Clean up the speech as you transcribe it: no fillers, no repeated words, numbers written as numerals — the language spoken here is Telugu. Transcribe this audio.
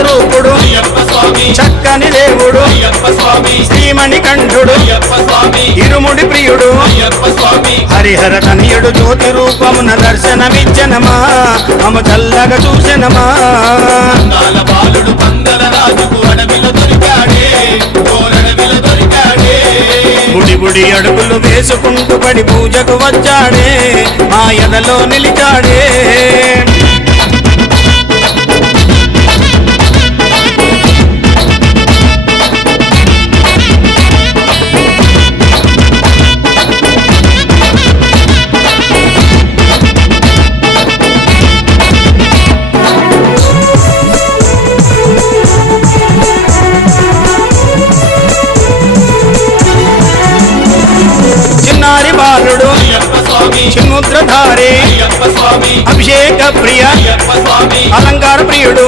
స్వరూపుడు చక్కని దేవుడు శ్రీమణికంఠుడు ఇరుముడి ప్రియుడు హరిహర తనయుడు జ్యోతి రూపమున దర్శనమిచ్చనమా మమ చల్లగా చూసెనమా బాలుడు పందల రాజుకు అడవిలో దొరికాడే బుడి బుడి అడుగులు వేసుకుంటూ పడి పూజకు వచ్చాడే మా ఎదలో నిలిచాడే చిన్నారి బాలుడు చిన్ముద్రధారి అభిషేక ప్రియ అలంకార ప్రియుడు